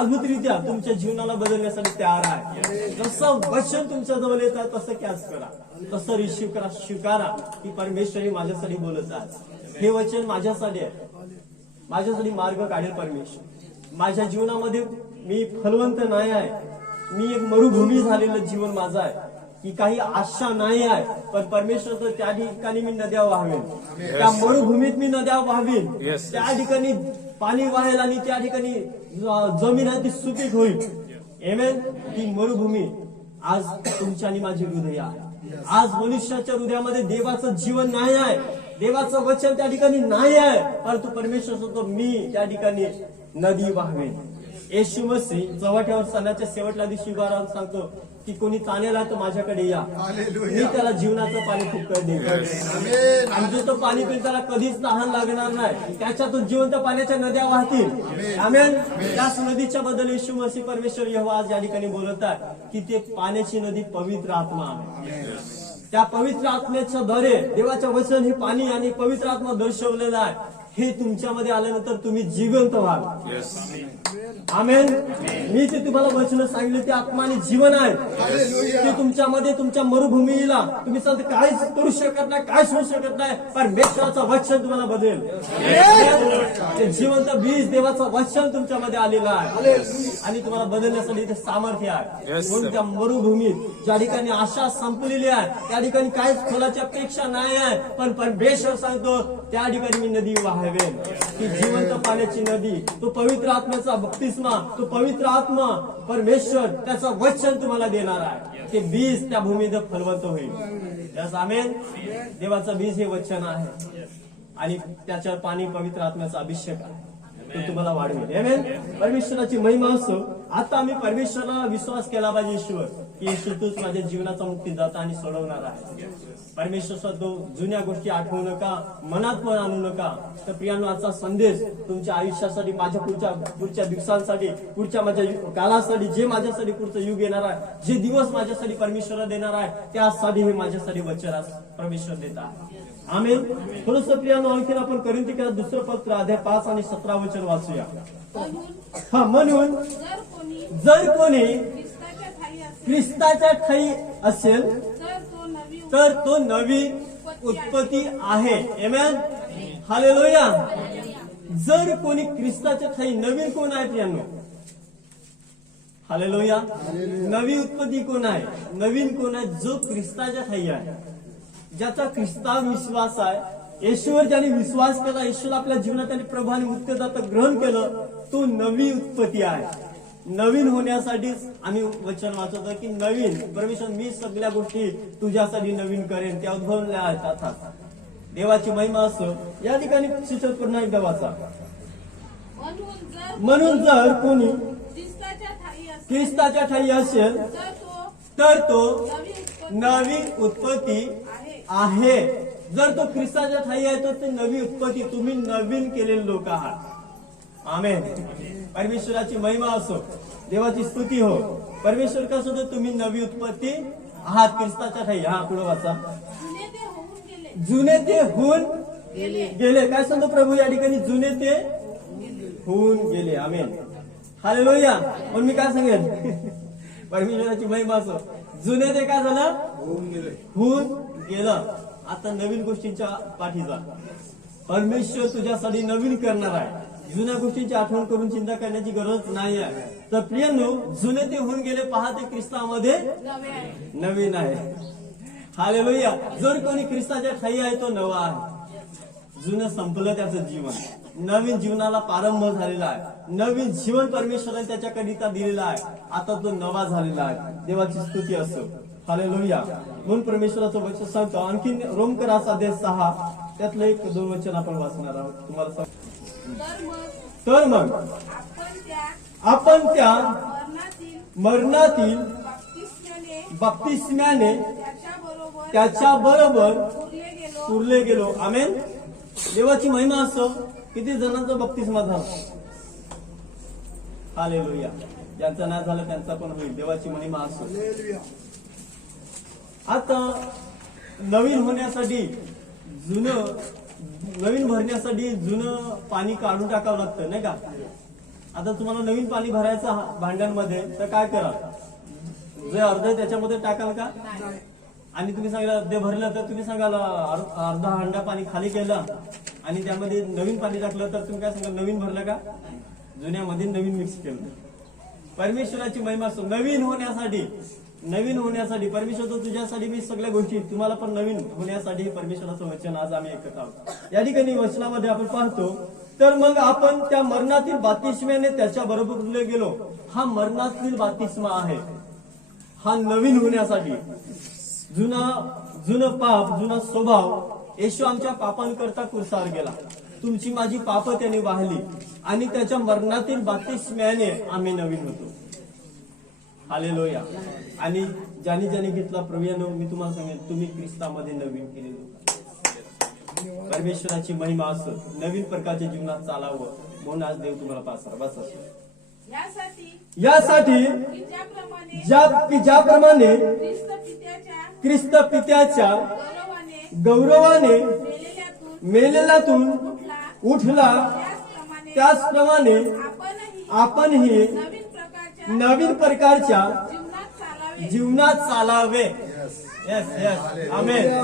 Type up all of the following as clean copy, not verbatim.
अद्भुतरित्या तुमच्या जीवनाला बदलण्यासाठी तयार आहे. जसं वचन तुमच्या जवळ येतात तसं कॅच करा, तसं रिसीव्ह करा, स्वीकारा की परमेश्वर हे माझ्यासाठी बोलत आहे. हे वचन माझ्यासाठी आहे, माझ्यासाठी मार्ग काढेल परमेश्वर. माझ्या जीवनामध्ये मी फलवंत नाही आहे, मी एक मरुभूमी झालेलं जीवन माझं आहे की काही आशा नाही आहे, पण परमेश्वर तर त्या ठिकाणी मी नद्या वाहवेन, त्या मरुभूमीत मी नद्या वाहवेन, त्या ठिकाणी पाणी वाहेल आणि त्या ठिकाणी जमीन आहे ती सुपीक होईल. आमेन. ती मरुभूमी आज तुमच्या आणि माझे हृदय आहे. आज मनुष्याच्या हृदयामध्ये देवाचं जीवन नाही आहे, देवाचं वचन त्या ठिकाणी नाही आहे, परंतु परमेश्वर सांगतो मी त्या ठिकाणी नदी वाहवेन. येशू मसीह चव्हाट्यावर सणाच्या शेवटल्या दिवशी उभारून सांगतो की कोणी ताणेला तर माझ्याकडे या, मी त्याला जीवनाचं पाणी खूप देईन. आणि जो तो पाणी पिईल त्याला कधीच तहान लागणार नाही, त्याच्यातून जिवंत पाण्याच्या नद्या वाहतील. आमेन. त्याच नदीच्या बद्दल येशू मसीह परमेश्वर यहोवा आज या ठिकाणी बोलत आहे की ते पाण्याची नदी पवित्र आत्मा आहे. त्या पवित्र आत्म्याच्या द्वारे देवाच्या वचन हे पाणी आणि पवित्र आत्मा दर्शवलेलं आहे. हे तुमच्यामध्ये आल्यानंतर तुम्ही जिवंत व्हाल. आमेन. मी ते तुम्हाला वचन सांगितले ते आत्मा आणि जीवन आहे, ते तुमच्यामध्ये तुमच्या मरुभूमीला तुम्ही सांगता काहीच करू शकत नाही, काहीच होऊ शकत नाही, परमेश्वराचं वचन तुम्हाला बदलेल. ते जिवंत बीज देवाचं वचन तुमच्यामध्ये आलेलं आहे आणि तुम्हाला बदलण्यासाठी ते सामर्थ्य आहे. म्हणून त्या मरुभूमीत ज्या ठिकाणी आशा संपलेली आहे त्या ठिकाणी काहीच फलाची अपेक्षा नाही आहे, पण परमेश्वर सांगतो त्या ठिकाणी मी नदी वाहवेन, ती जिवंत पाण्याची नदी, तो पवित्र आत्म्याचा बप्तिस्मा, तो पवित्र आत्मा परमेश्वर त्याचं वचन तुम्हाला देणार आहे. ते बीज त्या भूमीत फलवंत होईल. आमेन. देवाचं बीज हे वचन आहे आणि त्याच्यावर पाणी पवित्र आत्म्याचा अभिषेक आहे, ते तुम्हाला वाढवेल. आमेन. परमेश्वराची महिमा असो. आता आम्ही परमेश्वराला विश्वास केला पाहिजे ईश्वर की येशू तूच माझ्या जीवनाचा मुक्तीदाता आणि सोडवणार आहे. परमेश्वर तो जुन्या गोष्टी आठवू नका, मनात पण आणू नका. तर प्रियांनो आजचा संदेश तुमच्या आयुष्यासाठी, माझ्या पुढच्या दिवसांसाठी, पुढच्या माझ्या कालासाठी, जे माझ्यासाठी पुढचं युग येणार आहे, जे दिवस माझ्यासाठी परमेश्वर देणार आहे, त्यासाठी हे माझ्यासाठी वचन परमेश्वर देत आहे. आमेन. थोडस प्रियांनो आणखीन आपण कोरिन्थीकरा दुसरं पत्र अध्याय 5 आणि 17 वचन वाचूया. म्हणून जर कोणी ख्रिस्ताच्या ठायी असेल तर तो नवी उत्पत्ती आहे. आमेन. हालेलुया. जर कोणी ख्रिस्ताच्या ठायी, नवीन कोण आहे प्रियांनो? हालेलुया. नवी उत्पत्ती कोण आहे? नवीन कोण आहे? जो ख्रिस्ताच्या ठायी आहे, ज्याचा ख्रिस्तावर विश्वास आहे, येशूवर ज्याने विश्वास केला, येशूला आपल्या जीवनात त्याने प्रभू आणि मुक्तदाता ग्रहण केलं, तो नवी उत्पत्ती आहे. नवीन होण्यासाठीच आम्ही वचन वाचवतो की नवीन परमेश्वर मी सगळ्या गोष्टी तुझ्यासाठी नवीन करेन, त्या उद्भवल्या आहेत. देवाची महिमा असो. या ठिकाणी शिक्षण पुन्हा एकदा वाचा. म्हणून जर कोणी ख्रिस्ताच्या ठायी असेल तर तो नवी उत्पत्ती आहे. जर तो ख्रिस्ताच्या ठायी आहे तर ते नवी उत्पत्ती, तुम्ही नवीन केलेले लोक आहात. आमेन. परमेश्वराची महिमा असो, देवाची स्तुती हो. परमेश्वर कसं होतं? तुम्ही नवी उत्पत्ती आहात ख्रिस्ताच्या ठायी. हा पुढे वाचा. जुने ते होऊन गेले. काय सांगतो प्रभू या ठिकाणी? जुने ते होऊन गेले. आमेन. हालेलुया. पण मी काय सांगेन? परमेश्वराची महिमा असो. जुने ते काय झालं? होऊन गेलं. आता नवीन गोष्टींच्या पाठी जा. परमेश्वर तुझ्यासाठी नवीन करणार आहे. जुन्या गोष्टींची आठवण करून चिंता करण्याची गरज नाही आहे. तर प्रियांनो, जुने ते होऊन गेले, पहा ते ख्रिस्तामध्ये नवीन आहे. हालेलुया. जर कोणी ख्रिस्ताच्या ठायी आहे तो नवा आहे. जुनं संपलं त्याचं जीवन, नवीन जीवनाला प्रारंभ झालेला आहे. नवीन जीवन परमेश्वराने त्याच्याकरिता दिलेला आहे. आता तो नवा झालेला आहे. देवाची स्तुती असो. हालेलुया. म्हणून परमेश्वराचं वचन सांगतो. आणखी रोमकराचा अध्याय 6 त्यातलं 1-2 वचन आपण वाचणार आहोत. तुम्हाला तर मग आपण त्या मरणातील बप्तिस्म्याने त्याच्या बरोबर पुरले गेलो. आमेन. देवाची महिमा असो. किती जणांचा बप्तिस्मा झाला? हालेलुया. ज्यांचा नाही झालं त्यांचा पण होईल. देवाची महिमा असो. आता नवीन होण्यासाठी नवीन भरण्यासाठी जुनं पाणी काढून टाकावं लागतं, नाही का? आता तुम्हाला नवीन पाणी भरायचं भांड्यांमध्ये, तर काय करा, जे अर्ध आहे त्याच्यामध्ये टाकाल का? आणि तुम्ही सांगाल ते भरलं तर तुम्ही सांगाल अर्धा हांडा पाणी खाली केलं आणि त्यामध्ये नवीन पाणी टाकलं तर तुम्ही काय सांगाल, नवीन भरलं का? जुन्यामध्ये नवीन मिक्स केलं. परमेश्वराची महिमा असो. नवीन होण्यासाठी परमेश्वर तो तुझ्यासाठी मी सगळ्या गोष्टी, तुम्हाला पण नवीन होण्यासाठी परमेश्वराचं वचन आज आम्ही ऐकत आहोत. या ठिकाणी वचनामध्ये आपण पाहतो, तर मग आपण त्या मरणातील बातिस्म्याने त्याच्या बरोबर गेलो. हा मरणातील बातिस्मा आहे, हा नवीन होण्यासाठी. जुनं पाप, जुना स्वभाव येशू आमच्या पापांकरता कुरसावर गेला. तुमची माझी पाप त्याने वाहली आणि त्याच्या मरणातील बातिस्म्याने आम्ही नवीन होतो. हालेलुया. आणि ज्याने घेतला प्रभूनो, मी तुम्हाला सांगेन, तुम्ही ख्रिस्तामध्ये नवीन केले लोक. परमेश्वराची महिमा असो. नवीन प्रकारच्या जीवनात चालावं म्हणून आज देव तुम्हाला पासरा बस असतो. यासाठी ज्याप्रमाणे ख्रिस्त पित्याच्या गौरवाने मेलेल्यातून उठला, त्याचप्रमाणे आपणही नवीन प्रकारच्या जीवनात चालावे. आमेन.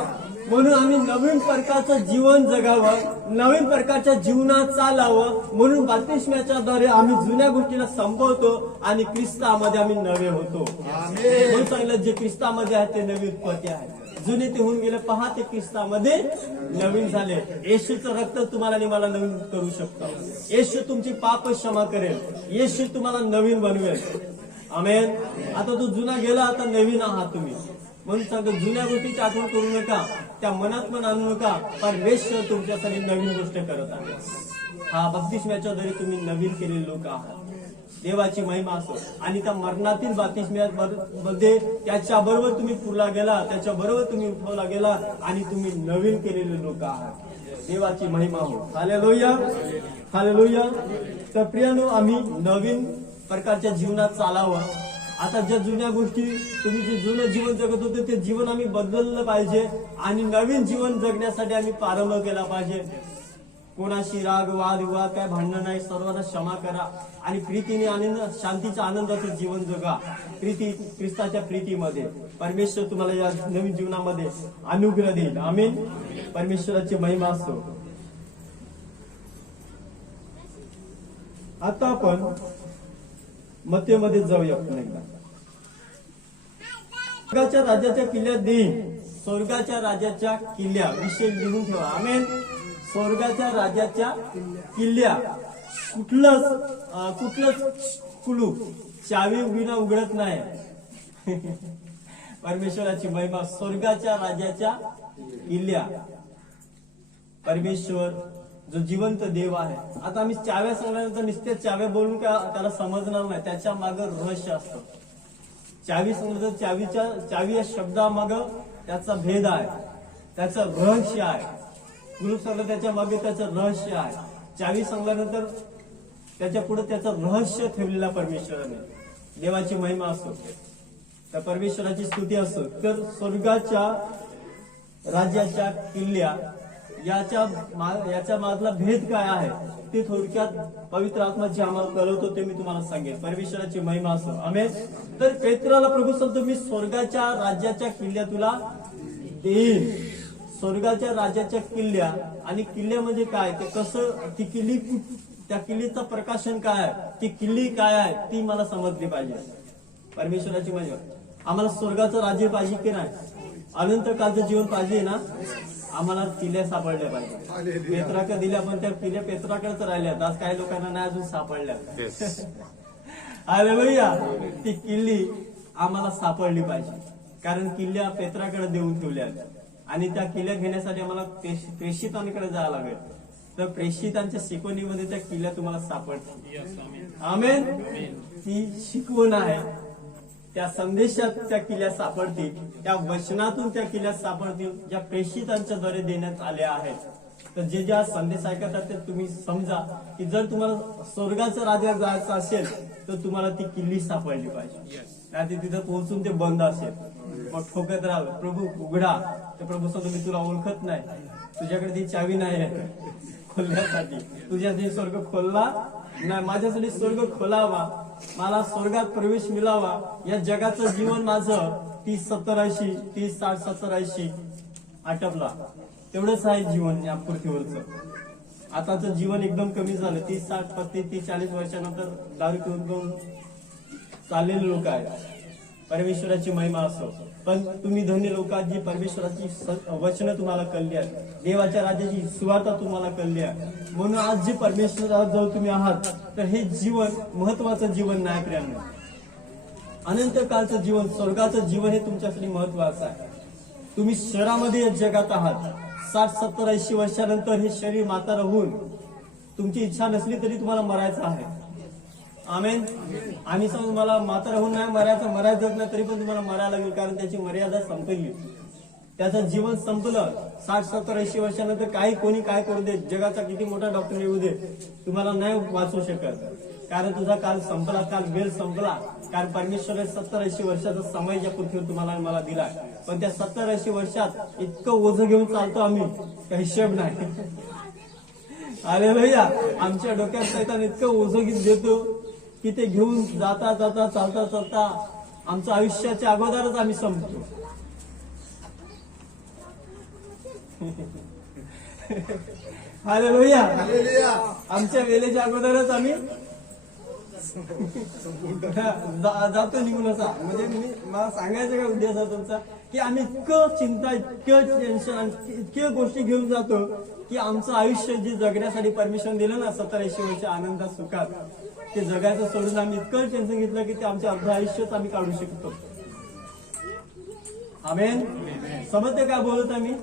म्हणून आम्ही नवीन प्रकारचं जीवन जगावं, नवीन प्रकारच्या जीवनात चालावं, म्हणून बातिस्म्याच्या द्वारे आम्ही जुन्या गोष्टीला संपवतो आणि ख्रिस्तामध्ये आम्ही नवे होतो. म्हणून सांगितलं, जे ख्रिस्तामध्ये आहे ते नवी उत्पत्ती आहे. जुने ते होऊन गेले, पहा ते ख्रिस्तामध्ये नवीन झाले. येशूचं रक्त तुम्हाला आणि मला नवीन करू शकतो. येशू तुमची पाप क्षमा करेल. येशू तुम्हाला नवीन बनवेल. आमेन. आता तो जुना गेला, आता नवीन आहात तुम्ही. म्हणून सांगतो, जुन्या गोष्टीची आठवण करू नका, त्या मनात पण आणू नका. परमेश्वर तुमच्यासाठी नवीन गोष्ट करत आहे. हा बप्तिस्म्याच्या द्वारे तुम्ही नवीन केलेले लोक आहात. देवाची महिमा असो. आणि त्या मरणातील बातिस्म्यामध्ये त्याच्या बरोबर तुम्ही पुरला गेला, त्याच्या बरोबर तुम्ही उठवला गेला आणि तुम्ही नवीन केलेले लोक आहात. देवाची महिमा हो. Hallelujah, hallelujah. तर प्रियानो, आम्ही नवीन प्रकारच्या जीवनात चालावं. आता ज्या जुन्या गोष्टी, तुम्ही जे जुनं जीवन जगत होते ते जीवन आम्ही बदललं पाहिजे आणि नवीन जीवन जगण्यासाठी आम्ही प्रारंभ केला पाहिजे. कोणाशी राग, वाद, विवाद, काय भांडण नाही, सर्वांना क्षमा करा आणि प्रीतीने आनंद, शांतीच्या आनंदाचं जीवन जगा. ख्रिस्ताच्या प्रीतीमध्ये परमेश्वर तुम्हाला या नवीन जीवनामध्ये अनुग्रह देईल. आमीन. परमेश्वराची महिमा असो. आता आपण मत्तेमध्ये जाऊया पुन्हा एकदा. स्वर्गाच्या राजाच्या किल्ल्या देईन. स्वर्गाच्या राजाच्या किल्ल्या विषय लिहून ठेवा. आमेन. स्वर्गाच्या राजाच्या किल्ल्या. कुठलंच कुलूप चावी विना उघडत नाही. परमेश्वराची महिमा. स्वर्गाच्या राजाच्या किल्ल्या. परमेश्वर जो जिवंत देव आहे. आता आम्ही चाव्या सांगल्यानंतर नुसत्या चाव्या बोलून का त्याला समजणार नाही, त्याच्या मागे रहस्य असतं. चावी सांगलं तर चावी या शब्दामागं त्याचा भेद आहे, त्याचं रहस्य आहे. कुलूप सांगलं त्याच्या मागे त्याचं रहस्य आहे. चावी सांगल्यानंतर त्याच्या पुढे त्याचं रहस्य ठेवलेला परमेश्वराने. देवाची महिमा असो. त्या परमेश्वराची स्तुती असो. तर स्वर्गाच्या राजाच्या किल्ल्या याच्या मागला भेद काय आहे ते थोडक्यात पवित्र आत्मा जे आम्हाला कळवतो ते मी तुम्हाला सांगेन. परमेश्वराची महिमा असो. आमेन. तर पेत्राला प्रभू सांगतो, मी स्वर्गाच्या राज्याच्या किल्ल्या तुला देईन. स्वर्गाच्या राज्याच्या किल्ल्या. आणि किल्ल्या म्हणजे काय, ते कसं, ती किल्ली, त्या किल्लीचं प्रकाशन काय आहे, ती किल्ली काय आहे ती मला समजली पाहिजे. परमेश्वराची महिमा. आम्हाला स्वर्गाचं राज्य पाहिजे की नाही, अनंत कालचं जीवन पाहिजे ना, आम्हाला किल्ल्या सापडल्या पाहिजे. पेत्राकडे दिल्या पण त्या किल्ल्या पेत्राकडेच राहिल्यात. आज काही लोकांना नाही अजून सापडल्या. हालेलुया. ती किल्ली आम्हाला सापडली पाहिजे, कारण किल्ल्या पेत्राकडे देऊन ठेवल्या आणि त्या किल्ल्या घेण्यासाठी आम्हाला प्रेषितांकडे जावं लागेल. तर प्रेषितांच्या शिकवणीमध्ये त्या किल्ल्या तुम्हाला सापडतील. आमेन. ती शिकवण आहे, त्या संदेशात त्या किल्ल्या सापडतील, त्या वचनातून त्या किल्ल्या सापडतील, ज्या प्रेषितांच्या द्वारे देण्यात आल्या आहेत. तर जे ज्या संदेश ऐकतात ते तुम्ही समजा की जर तुम्हाला स्वर्गाचं राज्य जायचं असेल तर तुम्हाला ती किल्ली सापडली पाहिजे. नाही तिथं पोहोचून ते बंद असेल, मग ठोकत राहावं, प्रभू उघडा. तर प्रभू सांगतो, मी तुला ओळखत नाही, तुझ्याकडे ती चावी नाही आहे खोलण्यासाठी. तुझ्या स्वर्ग खोलला नाही, माझ्यासाठी स्वर्ग खोलावा, मला स्वर्गात प्रवेश मिळावा. या जगाचं जीवन माझं 30-70-80, 30-60-70-80 आटपला, तेवढंच आहे जीवन या पृथ्वीवरचं. आताचं जीवन एकदम कमी झालं. 30-60-35-40 वर्षानंतर दारू पिऊन चाललेले लोक आहेत. परमेश्वराची महिमा असो. पण तुम्ही धन्य लोक आहात जी परमेश्वराची वचनं तुम्हाला कळली आहेत, देवाच्या राज्याची सुवार्ता तुम्हाला कळली आहे. म्हणून आज जे परमेश्वराजवळ तुम्ही आहात, तर हे जीवन महत्वाचं जीवन नाही प्रियांनो. अनंत काळचं जीवन, स्वर्गाचं जीवन हे तुमच्यासाठी महत्वाचं आहे. तुम्ही शहरामध्ये या जगात आहात. 60-70-80 वर्षानंतर हे शरीर म्हातारं होऊन, तुमची इच्छा नसली तरी तुम्हाला मरायचं आहे. आमेन. आम्ही सांगू मला म्हातारं होऊन नाही मरायचं नाही, तरी पण तुम्हाला मरायला लागेल, कारण त्याची मर्यादा संपली, त्याचं जीवन संपलं. 60-70-80 वर्षानंतर काही कोणी काय करू दे, जगाचा किती मोठा डॉक्टर येऊ दे, तुम्हाला नाही वाचवू शकत, कारण तुझा काल संपला, काल वेळ संपला. कारण परमेश्वराने 70-80 वर्षाचा समय या पृथ्वीवर तुम्हाला मला दिला. पण त्या 70-80 वर्षात इतकं ओझं घेऊन चालतो आम्ही, काही हिशेब नाही. अरे भैया, आमच्या डोक्यात सैतान इतकं ओझं देतो की ते घेऊन जाता चालता आमचं आयुष्याच्या अगोदरच आम्ही संपतो. अरे भैया, आमच्या वेळेच्या अगोदरच आम्ही जातो निघून. असा म्हणजे मला सांगायचं काय उद्देश आहे तुमचा, की आम्ही इतकं चिंता, इतकं टेन्शन, इतक्या गोष्टी घेऊन जातो की आमचं आयुष्य जे जगण्यासाठी परमिशन दिलं ना 70-80 वर्ष आनंदात सुखात, ते जगायचं सोडून आम्ही इतकं टेन्शन घेतलं की ते आमचं अर्ध आयुष्यच आम्ही काढू शकतो. आमेन. समजते काय बोलत आम्ही?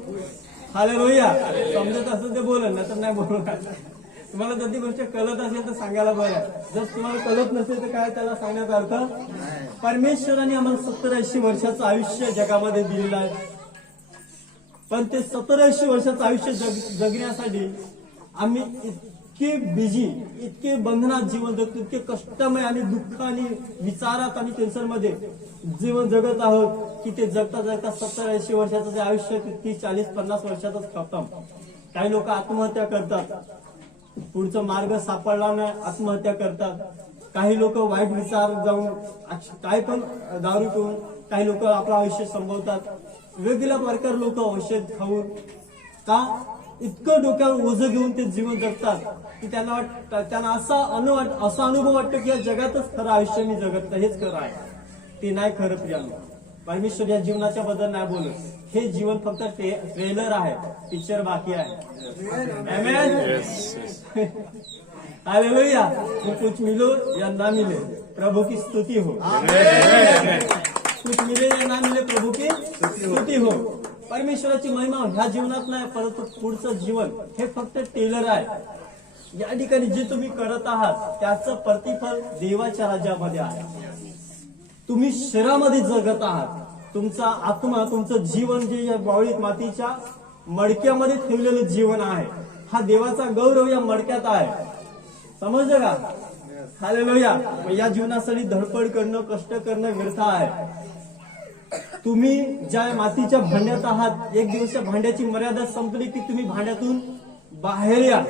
हालेलुया. समजत असं ते बोलन, नाही तर नाही बोलणार. तुम्हाला जर ती गोष्ट कळत असेल तर सांगायला बरं. जर तुम्हाला कळत नसेल तर काय त्याला सांगण्याचा अर्थ, परमेश्वराने आम्हाला 70-80 वर्षाचं आयुष्य जगामध्ये दिलेलं आहे. पण ते 70-80 वर्षाचं आयुष्य जगण्यासाठी आम्ही इतके बिझी, इतके बंधनात जीवन जगतो, इतके कष्टमय आणि दुःख आणि विचारात आणि टेन्शन मध्ये जीवन जगत आहोत की ते जगता 70-80 वर्षाचं ते आयुष्य 30-40-50 वर्षातच खतम. काही लोक आत्महत्या करतात, पुढचा मार्ग सापडला नाही आत्महत्या करतात. काही लोक वाईट विचार जाऊन काय पण दारू पिऊन काही लोक आपलं आयुष्य संपवतात. वेगवेगळ्या प्रकार लोक औषध खाऊन का इतकं डोक्यावर ओझं घेऊन ते जीवन जगतात की त्यांना असा अनुभव वाटतो की या जगातच खरं आयुष्य मी जगत, हेच खरं आहे. ते नाही खरं प्रियांनो. परमेश्वर या जीवनाच्या बद्दल नाही बोलत. हे जीवन फक्त ट्रेलर आहे, पिक्चर बाकी आहे. हालेलुया. कुछ मिलो या ना मिले, प्रभु की स्तुति हो. कुछ मिले या ना मिले, प्रभु की स्तुति हो. परमेश्वराची महिमा ह्या जीवनात नाही, परंतु पुढचं जीवन हे फक्त टेलर आहे. या ठिकाणी जे तुम्ही करत आहात त्याचं प्रतिफल देवाच्या राज्यामध्ये आहे. तुम्ही शरीरामध्ये जगत आहात, तुमचा आत्मा, तुमचं जीवन जे या बावळीत मातीच्या मडक्यामध्ये ठेवलेलं जीवन आहे, हा देवाचा गौरव या मडक्यात आहे. समजलं का? हालेलुया. या जीवनासाठी धडपड करणं, कष्ट करणं व्यर्थ आहे. तुम्ही ज्या मातीच्या भांड्यात आहात, एक दिवस भांड्याची मर्यादा संपली की तुम्ही भांड्यातून बाहेर या.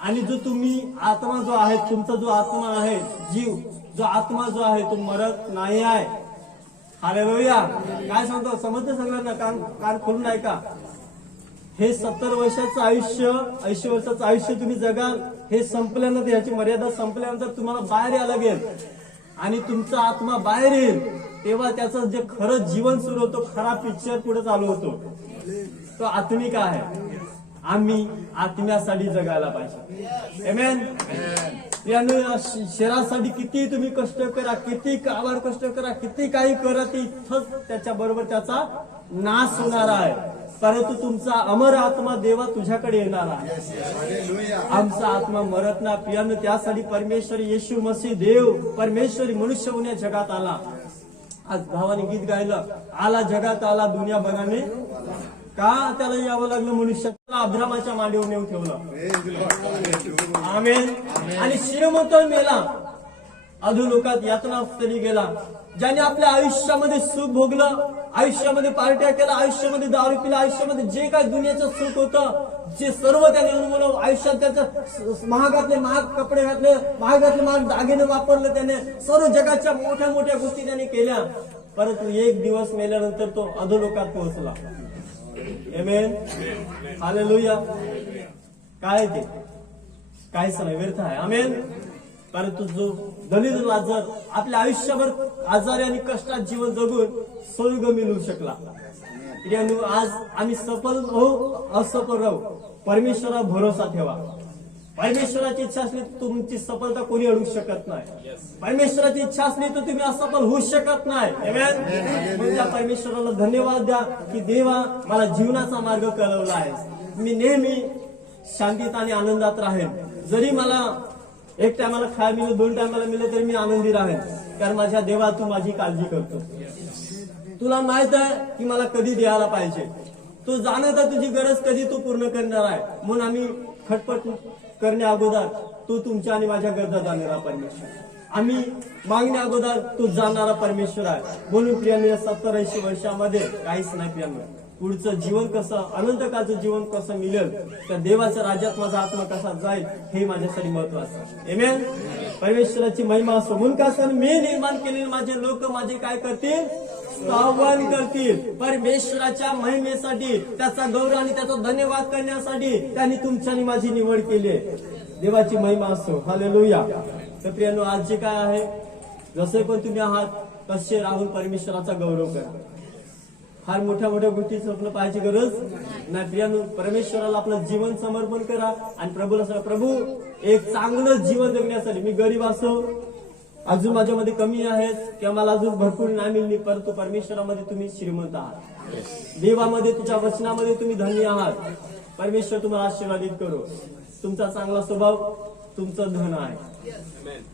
आणि जो तुम्ही आत्मा जो आहे, तुमचा जो आत्मा आहे, जीव जो आत्मा जो आहे तो मरत नाही आहे. हालेलुया. काय सांगतो समजतं सगळ्यांना? कान खोलून ऐका. हे 70 वर्षाचं आयुष्य, 80 वर्षाचं आयुष्य तुम्ही जगाल, हे संपल्यानंतर, याची मर्यादा संपल्यानंतर तुम्हाला बाहेर यायला लागेल आणि तुमचा आत्मा बाहेर येईल. तेव्हा त्याचं जे खरं जीवन सुरू होतो, खरा पिक्चर पुढे चालू होतो, तो आत्मिक आहे. आम्ही आत्म्यासाठी जगायला पाहिजे. आमेन. शरीरासाठी किती तुम्ही कष्ट करा, किती काबाड कष्ट करा, किती काही करा, ते इथंच त्याच्या बरोबर त्याचा नाश होणार आहे. परंतु तुमचा अमर आत्मा देवा तुझ्याकडे येणार आहे. आमचा आत्मा मरत ना प्रियानो. त्यासाठी परमेश्वर येशू मसीह देव परमेश्वरी मनुष्य होण्या जगात आला. आज भावाने गीत गायलं, आला जगात आला दुनिया बनाने. का त्याला यावं लागलं? मनुष्याला अब्रामाच्या मांडीवर नेऊन ठेवलं. आमेन. आणि श्रीमंत मेला, अधोलोकात यातना स्थळी गेला, ज्याने आपल्या आयुष्यामध्ये सुख भोगलं, आयुष्यामध्ये पार्ट्या केला, आयुष्यामध्ये दारू पिला, आयुष्यामध्ये जे काही दुनियाचं सुख होतं, जे सर्व त्याने अनुभवलं, आयुष्यात त्याचं महागातले महाग कपडे घातले, महागातले महाग दागिने वापरले, त्याने सर्व जगाच्या मोठ्या मोठ्या गोष्टी त्याने केल्या, परंतु एक दिवस मेल्यानंतर तो अधोलोकात पोहोचला. आमेन, हालेलुया. काय ते काहीच नाही, व्यर्थ आहे. आमेन. परंतु जो दलित लाजर आपल्या आयुष्यभर आजारी आणि कष्टात जीवन जगून स्वर्ग मिळवू शकला. प्रियांनो, आज आम्ही सफल होऊ असफल राहू, परमेश्वरावर भरोसा ठेवा. परमेश्वराची इच्छा असली तर तुमची सफलता कोणी अडवू शकत नाही. परमेश्वराची इच्छा असली तर तुम्ही असफल होऊ शकत नाही. आमेन. म्हणून त्या परमेश्वराला धन्यवाद द्या की देवा, मला जीवनाचा मार्ग कळवला आहे. मी नेहमी शांतीत आणि आनंदात राहीन. जरी मला एक टायमाला खायला मिळेल, 2 टायमाला मिळेल, तरी मी आनंदी राहीन, कारण माझ्या देवा तू माझी काळजी करतो. तुला माहित आहे की मला कधी द्यायला पाहिजे. तू जाणत आहे तुझी गरज कधी तू पूर्ण करणार आहे. म्हणून आम्ही खटपट करण्या अगोदर तू तुमच्या आणि माझ्या गरजा जाणारा परमेश्वर, आम्ही मागण्या अगोदर तू जाणारा परमेश्वर आहे. म्हणून प्रियांनो, 70-80 वर्षामध्ये काहीच नाही प्रियांनो, पुढचं जीवन कसं, अनंतकाळचं जीवन कसं मिळेल, त्या देवाच्या राज्यात माझा आत्मा कसा जाईल, हे माझ्यासाठी महत्वाचं आहे. आमेन. परमेश्वराची महिमा असो. म्हणून का सण मी निर्माण केलेले माझे लोक माझे काय करतील, स्तवन करतील. परमेश्वराच्या महिमेसाठी, त्याचा गौरव आणि त्याचा धन्यवाद करण्यासाठी त्यांनी तुमची आणि माझी निवड केली आहे. देवाची महिमा असो. हालेलुया. तर प्रियांनो, आज जे काय आहे, जसे पण तुम्ही आहात तसे राहून परमेश्वराचा गौरव करा. फार मोठ्या मोठ्या गोष्टी स्वप्न पाहायची गरज नाही. प्रियांनो, परमेश्वराला आपलं जीवन समर्पण करा आणि प्रभूला सांगा, प्रभू एक चांगलं जीवन जगण्यासाठी, मी गरीब असो, अजून माझ्यामध्ये कमी आहेत किंवा मला अजून भरपूर नाही मिळली, परंतु परमेश्वरामध्ये तुम्ही श्रीमंत आहात. देवामध्ये, तुझ्या वचनामध्ये तुम्ही धन्य आहात. परमेश्वर तुम्हाला आशीर्वादित करो. तुमचा चांगला स्वभाव तुमचं धन आहे.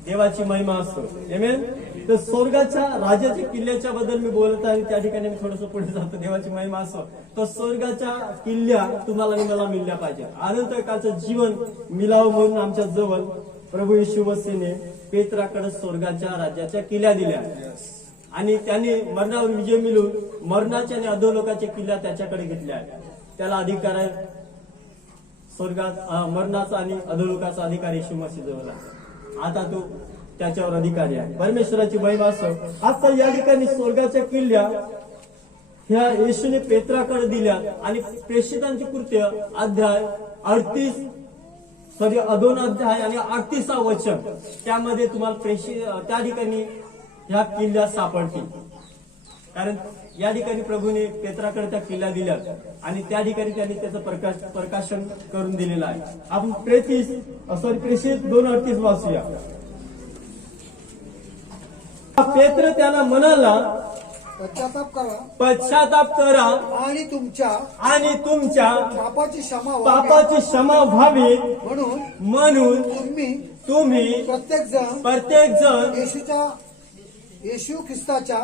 देवाची महिमा असतो. आमेन. तर स्वर्गाच्या राजाच्या किल्ल्याच्या बद्दल मी बोलत आहे, त्या ठिकाणी मी थोडस पुढे जातो. देवाची महिमा असो. तर स्वर्गाच्या किल्ल्या तुम्हाला आणि मला मिळल्या पाहिजे. अनंतकाळचं जीवन मिळावं म्हणून आमच्या जवळ प्रभू येशू मसीहने पेत्राकडे स्वर्गाच्या राज्याच्या किल्ल्या दिल्या आणि त्याने मरणावर विजय मिळवून मरणाच्या आणि अधोलोकाच्या किल्ल्या त्याच्याकडे घेतल्या. त्याला अधिकार आहे स्वर्गात, मरणाचा आणि अधोलोकाचा अधिकार येशू मसीह जवळ आहे. आता तो त्याच्यावर अधिकारी आहे. परमेश्वराची महिमा असो. आता या ठिकाणी स्वर्गाच्या किल्ल्या ह्या येशूने पेत्राकडे दिल्या आणि प्रेषितांची कृत्य अध्याय 2 अध्याय आणि 38 वचन, त्यामध्ये तुम्हाला त्या ठिकाणी ह्या किल्ल्या सापडतील. कारण या ठिकाणी प्रभूने पेत्राकडे त्या किल्ल्या दिल्या आणि त्या ठिकाणी त्यांनी त्याचं प्रकाशन करून दिलेलं आहे. आपण प्रेषित 2:38 वाचूया. पेत्र त्याला म्हणाला, पश्चाताप करा आणि तुमच्या पापाची क्षमा व्हावी म्हणून तुम्ही प्रत्येक जण येशू ख्रिस्ताच्या